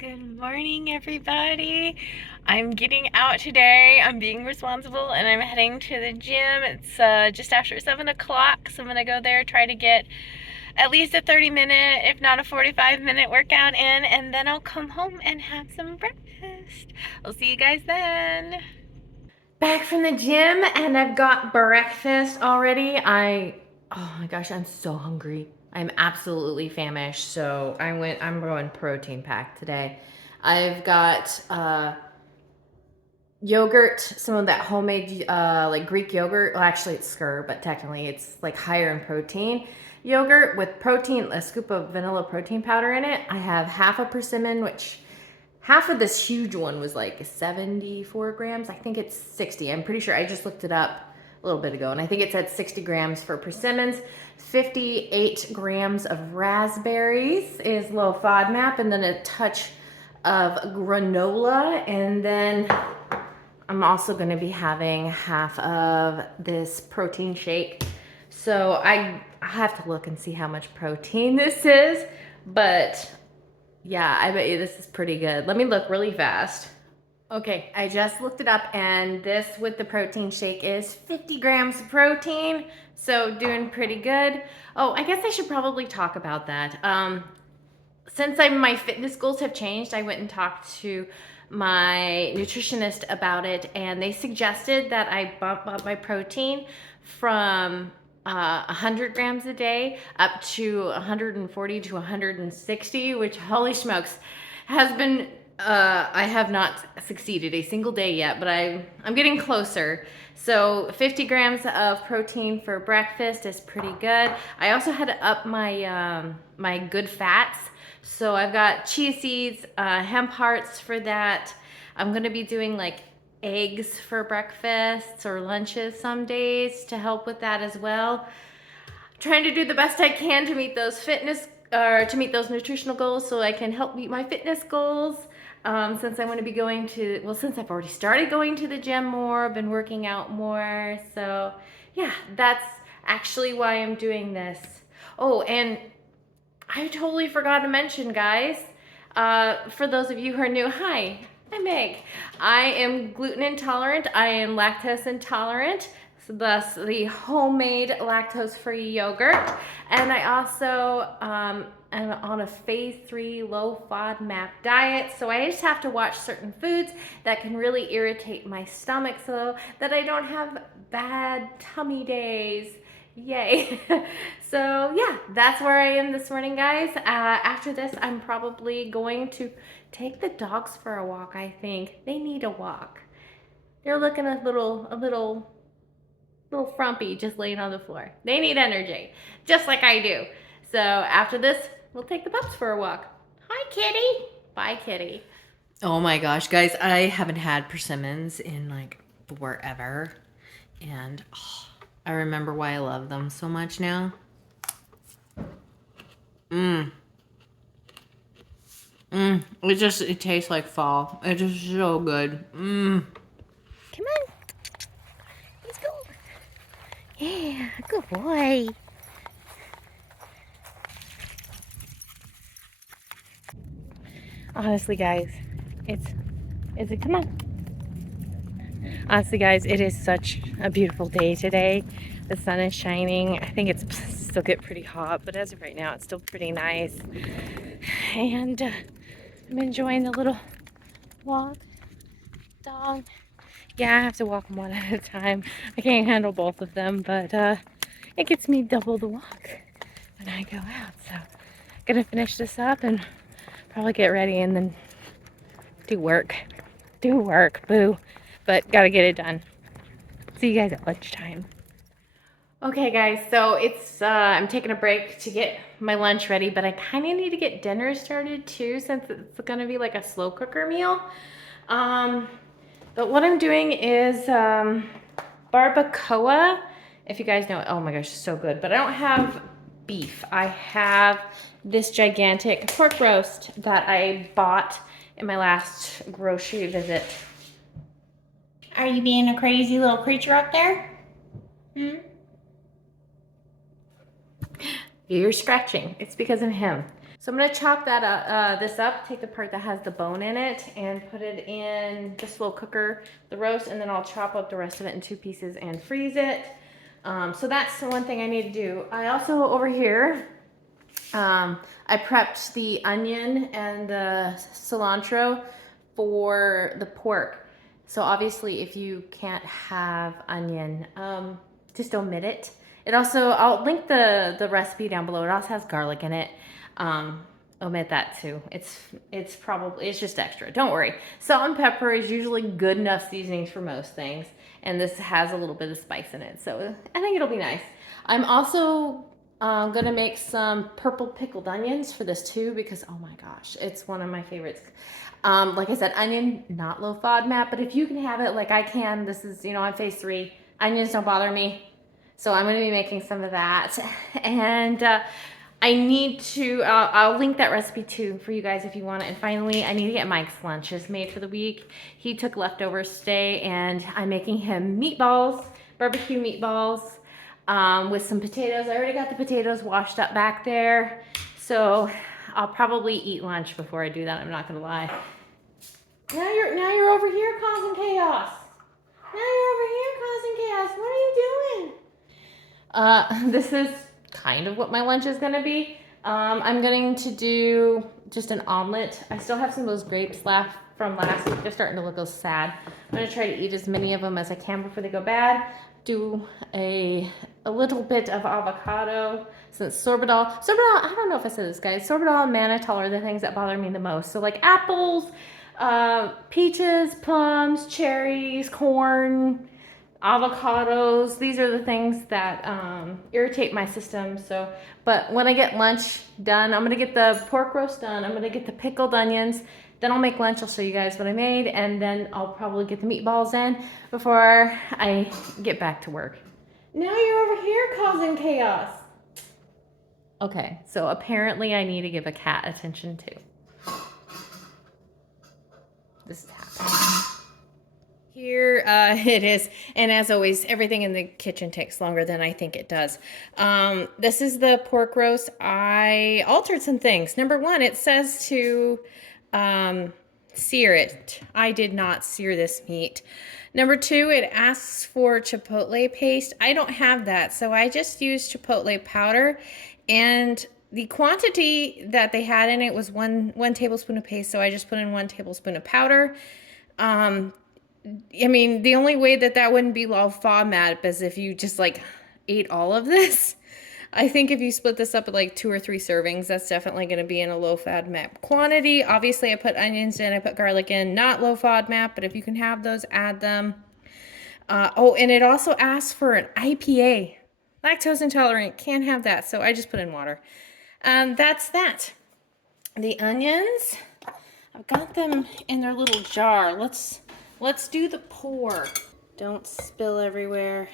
Good morning, everybody. I'm getting out today. I'm being responsible and I'm heading to the gym. It's just after 7 o'clock, so I'm going to go there, try to get at least a 30-minute, if not a 45-minute workout in, and then I'll come home and have some breakfast. I'll see you guys then. Back from the gym and I've got breakfast already. Oh my gosh, I'm so hungry. I'm absolutely famished. So I'm going protein pack today. I've got yogurt, some of that homemade like Greek yogurt. Well, actually it's skyr, but technically it's like higher in protein. Yogurt with protein, a scoop of vanilla protein powder in it. I have half a persimmon, which half of this huge one was like 74 grams. I think it's 60. I'm pretty sure I just looked it up a little bit ago, and I think it said 60 grams for persimmons. 58 grams of raspberries is low FODMAP, and then a touch of granola. And then I'm also going to be having half of this protein shake. So I have to look and see how much protein this is, but yeah, I bet you this is pretty good. Let me look really fast. Okay, I just looked it up, and this with the protein shake is 50 grams of protein, so doing pretty good. Oh, I guess I should probably talk about that. Since my fitness goals have changed, I went and talked to my nutritionist about it, and they suggested that I bump up my protein from 100 grams a day up to 140 to 160, which, holy smokes, has been I have not succeeded a single day yet, but I'm getting closer. So 50 grams of protein for breakfast is pretty good. I also had to up my my good fats. So I've got chia seeds, hemp hearts for that. I'm gonna be doing like eggs for breakfasts or lunches some days to help with that as well. Trying to do the best I can to meet those fitness or to meet those nutritional goals so I can help meet my fitness goals. Since I'm going to be going to, well, since I've already started going to the gym more, I've been working out more. So yeah, that's actually why I'm doing this. Oh, and I totally forgot to mention, guys, for those of you who are new, hi, I'm Meg. I am gluten intolerant. I am lactose intolerant, so thus the homemade lactose-free yogurt. And I also am on a phase 3 low FODMAP diet, so I just have to watch certain foods that can really irritate my stomach so that I don't have bad tummy days. Yay. So yeah, that's where I am this morning, guys. After this, I'm probably going to take the dogs for a walk. I think they need a walk. They're looking a little frumpy just laying on the floor. They need energy, just like I do. So after this, we'll take the pups for a walk. Hi, kitty. Bye, kitty. Oh my gosh, guys, I haven't had persimmons in like forever, and I remember why I love them so much now. It tastes like fall. It is so good. Come on. Let's go. Yeah, good boy. Honestly, guys, come on. Honestly, guys, it is such a beautiful day today. The sun is shining. I think it's still get pretty hot, but as of right now, it's still pretty nice. And I'm enjoying the little walk. Dog. Yeah, I have to walk them one at a time. I can't handle both of them, but it gets me double the walk when I go out. So I'm gonna finish this up and probably get ready and then do work, boo. But gotta get it done. See you guys at lunchtime. Okay, guys, so it's I'm taking a break to get my lunch ready, but I kind of need to get dinner started too, since it's gonna be like a slow cooker meal. But what I'm doing is barbacoa. If you guys know, oh my gosh, so good. But I don't have beef. I have this gigantic pork roast that I bought in my last grocery visit. Are you being a crazy little creature up there? You're scratching. It's because of him. So I'm gonna chop this up, take the part that has the bone in it and put it in the slow cooker, the roast, and then I'll chop up the rest of it in 2 pieces and freeze it. So that's the one thing I need to do. I also, over here, I prepped the onion and the cilantro for the pork. So obviously if you can't have onion, just omit it. It also, I'll link the recipe down below. It also has garlic in it. Omit that too. It's just extra. Don't worry. Salt and pepper is usually good enough seasonings for most things. And this has a little bit of spice in it. So I think it'll be nice. I'm also gonna make some purple pickled onions for this too, because oh my gosh, it's one of my favorites. Like I said, onion, not low FODMAP, but if you can have it like I can, this is, you know, on phase 3, onions don't bother me. So I'm gonna be making some of that. And I need to, I'll link that recipe too for you guys if you want it. And finally, I need to get Mike's lunches made for the week. He took leftovers today and I'm making him meatballs, barbecue meatballs with some potatoes. I already got the potatoes washed up back there. So I'll probably eat lunch before I do that, I'm not gonna lie. Now you're over here causing chaos. Now you're over here causing chaos. What are you doing? This is kind of what my lunch is gonna be. I'm going to do just an omelet. I still have some of those grapes left from last week. They're starting to look a little sad. I'm gonna try to eat as many of them as I can before they go bad. Do a little bit of avocado, since sorbitol, I don't know if I said this, guys, sorbitol and mannitol are the things that bother me the most. So like apples, peaches, plums, cherries, corn, avocados, these are the things that irritate my system. So, but when I get lunch done, I'm gonna get the pork roast done, I'm gonna get the pickled onions, then I'll make lunch, I'll show you guys what I made, and then I'll probably get the meatballs in before I get back to work. Now you're over here causing chaos. Okay, so apparently I need to give a cat attention too. This is happening. Here it is, and as always, everything in the kitchen takes longer than I think it does. This is the pork roast. I altered some things. Number one, it says to sear it. I did not sear this meat. Number two, it asks for chipotle paste. I don't have that, so I just used chipotle powder, and the quantity that they had in it was one tablespoon of paste, so I just put in 1 tablespoon of powder. I mean, the only way that wouldn't be low FODMAP is if you just like ate all of this. I think if you split this up at like 2 or 3 servings, that's definitely going to be in a low FODMAP quantity. Obviously, I put onions in, I put garlic in, not low FODMAP, but if you can have those, add them. Oh, and it also asks for an IPA. Lactose intolerant, can't have that, so I just put in water. That's that. The onions, I've got them in their little jar. Let's do the pour. Don't spill everywhere.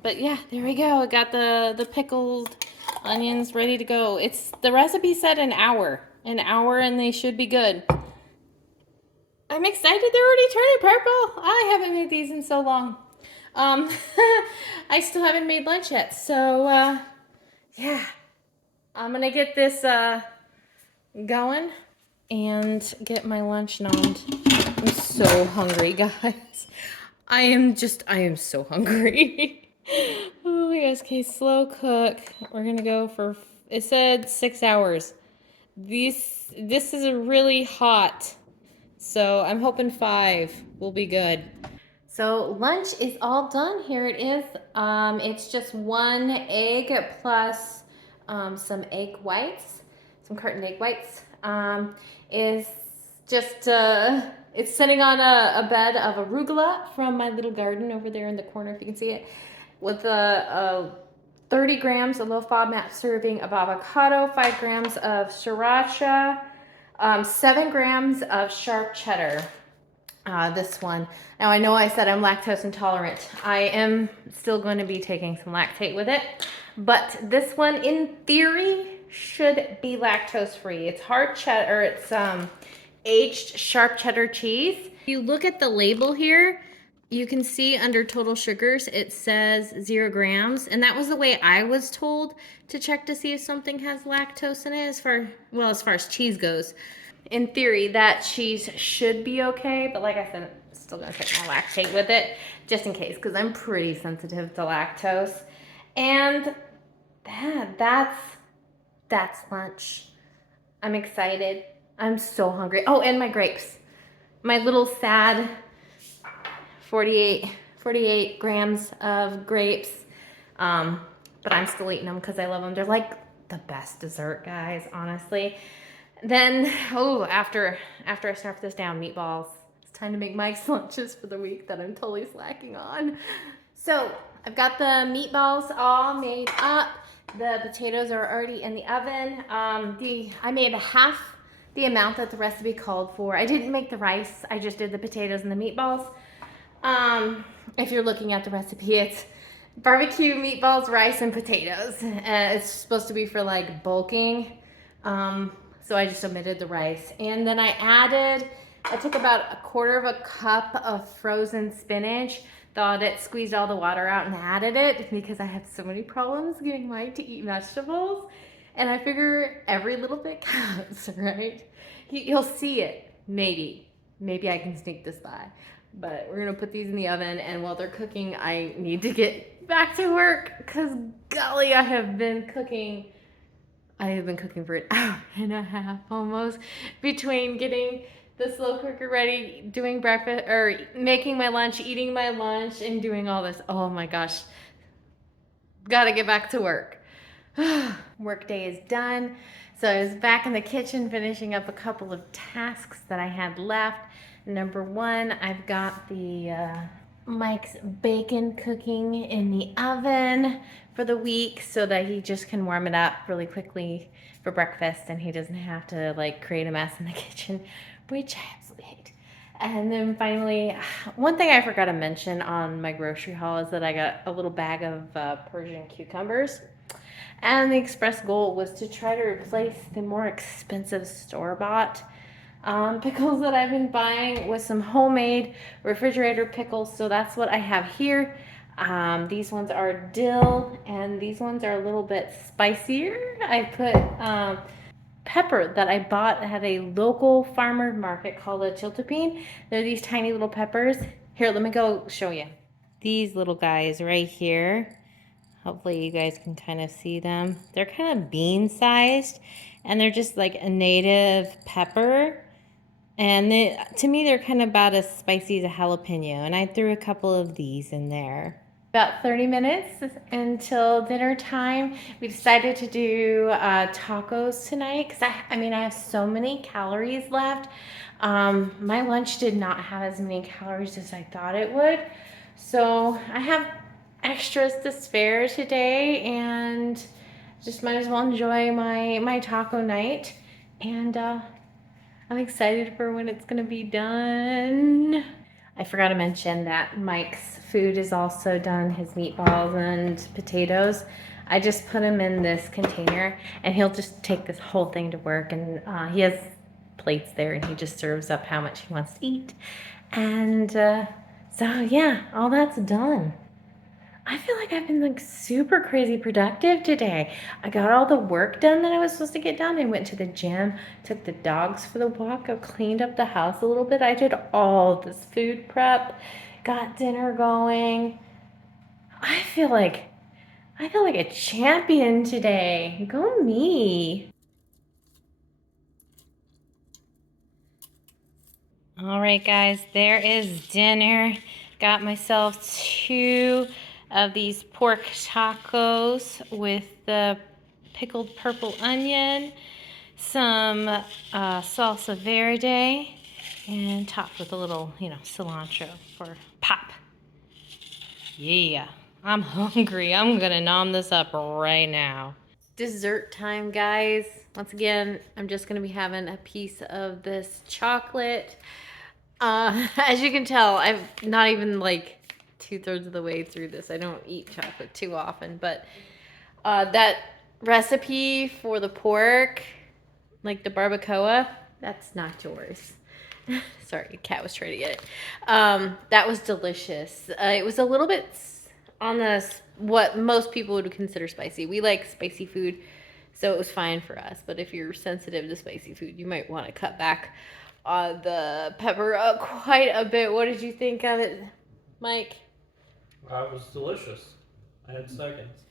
But yeah, there we go. I got the pickled onions ready to go. The recipe said an hour and they should be good. I'm excited they're already turning purple. I haven't made these in so long. I still haven't made lunch yet. So yeah, I'm gonna get this going and get my lunch nommed. I'm so hungry, guys. I am so hungry. Oh my gosh, okay, slow cook. We're gonna go for, it said 6 hours. This is a really hot, so I'm hoping 5 will be good. So lunch is all done. Here it is. It's just 1 egg plus some egg whites, some carton egg whites. Is just it's sitting on a bed of arugula from my little garden over there in the corner, if you can see it, with 30 grams of low FODMAP serving of avocado, 5 grams of sriracha, 7 grams of sharp cheddar. This one. Now I know I said I'm lactose intolerant. I am still going to be taking some lactate with it, but this one in theory should be lactose free. It's hard cheddar, it's aged sharp cheddar cheese. If you look at the label here, you can see under total sugars, it says 0 grams. And that was the way I was told to check to see if something has lactose in it as far as cheese goes. In theory, that cheese should be okay, but like I said, I'm still gonna take my lactate with it just in case, because I'm pretty sensitive to lactose. And that's lunch. I'm excited. I'm so hungry. Oh, and my grapes. My little sad 48 grams of grapes. But I'm still eating them because I love them. They're like the best dessert, guys, honestly. Then, after I snarf this down, meatballs. It's time to make Mike's lunches for the week that I'm totally slacking on. So, I've got the meatballs all made up. The potatoes are already in the oven. I made half the amount that the recipe called for. I didn't make the rice. I just did the potatoes and the meatballs. If you're looking at the recipe, it's barbecue, meatballs, rice, and potatoes. It's supposed to be for like bulking. So I just omitted the rice. And then I took about 1/4 cup of frozen spinach, thawed it, squeezed all the water out, and added it because I had so many problems getting Mike to eat vegetables. And I figure every little bit counts, right? He'll see it, maybe. Maybe I can sneak this by. But we're gonna put these in the oven, and while they're cooking, I need to get back to work because golly, I have been cooking for an hour and a half almost between getting the slow cooker ready, doing breakfast, or making my lunch, eating my lunch, and doing all this. Oh my gosh. Gotta get back to work. Work day is done. So I was back in the kitchen finishing up a couple of tasks that I had left. Number one, I've got the Mike's bacon cooking in the oven for the week so that he just can warm it up really quickly for breakfast and he doesn't have to like create a mess in the kitchen, which I absolutely hate. And then finally, one thing I forgot to mention on my grocery haul is that I got a little bag of Persian cucumbers. And the express goal was to try to replace the more expensive store-bought pickles that I've been buying with some homemade refrigerator pickles. So that's what I have here. These ones are dill and these ones are a little bit spicier. I put pepper that I bought at a local farmer market called a chiltepin. They're these tiny little peppers. Here, let me go show you. These little guys right here. Hopefully you guys can kind of see them. They're kind of bean sized and they're just like a native pepper. And to me, they're kind of about as spicy as a jalapeno. And I threw a couple of these in there. About 30 minutes until dinner time. We decided to do tacos tonight because I have so many calories left. My lunch did not have as many calories as I thought it would. So I have extras to spare today and just might as well enjoy my taco night. And I'm excited for when it's gonna be done. I forgot to mention that Mike's food is also done, his meatballs and potatoes. I just put them in this container and he'll just take this whole thing to work and he has plates there and he just serves up how much he wants to eat. And so yeah, all that's done. I feel like I've been like super crazy productive today. I got all the work done that I was supposed to get done. I went to the gym, took the dogs for the walk, I cleaned up the house a little bit. I did all this food prep, got dinner going. I feel like a champion today. Go me. All right, guys, there is dinner. Got myself 2 of these pork tacos with the pickled purple onion, some salsa verde, and topped with a little, cilantro for pop. Yeah, I'm hungry. I'm gonna nom this up right now. Dessert time, guys. Once again, I'm just gonna be having a piece of this chocolate. As you can tell, I'm not even like 2/3 of the way through this. I don't eat chocolate too often, but that recipe for the pork, like the barbacoa, that's not yours. Sorry, the cat was trying to get it. That was delicious. It was a little bit on the what most people would consider spicy. We like spicy food, so it was fine for us. But if you're sensitive to spicy food, you might want to cut back on the pepper quite a bit. What did you think of it, Mike? It was delicious. I had seconds.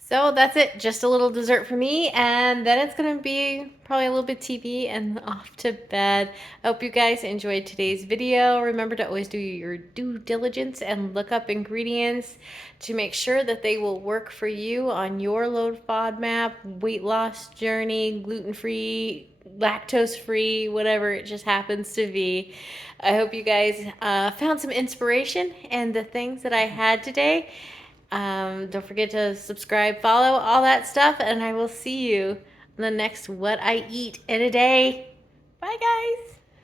So that's it. Just a little dessert for me, and then it's gonna be probably a little bit TV and off to bed. I hope you guys enjoyed today's video. Remember to always do your due diligence and look up ingredients to make sure that they will work for you on your low FODMAP, weight loss journey, gluten-free, lactose-free, whatever it just happens to be. I hope you guys found some inspiration in the things that I had today. Don't forget to subscribe, follow, all that stuff, and I will see you on the next What I Eat in a Day. Bye, guys.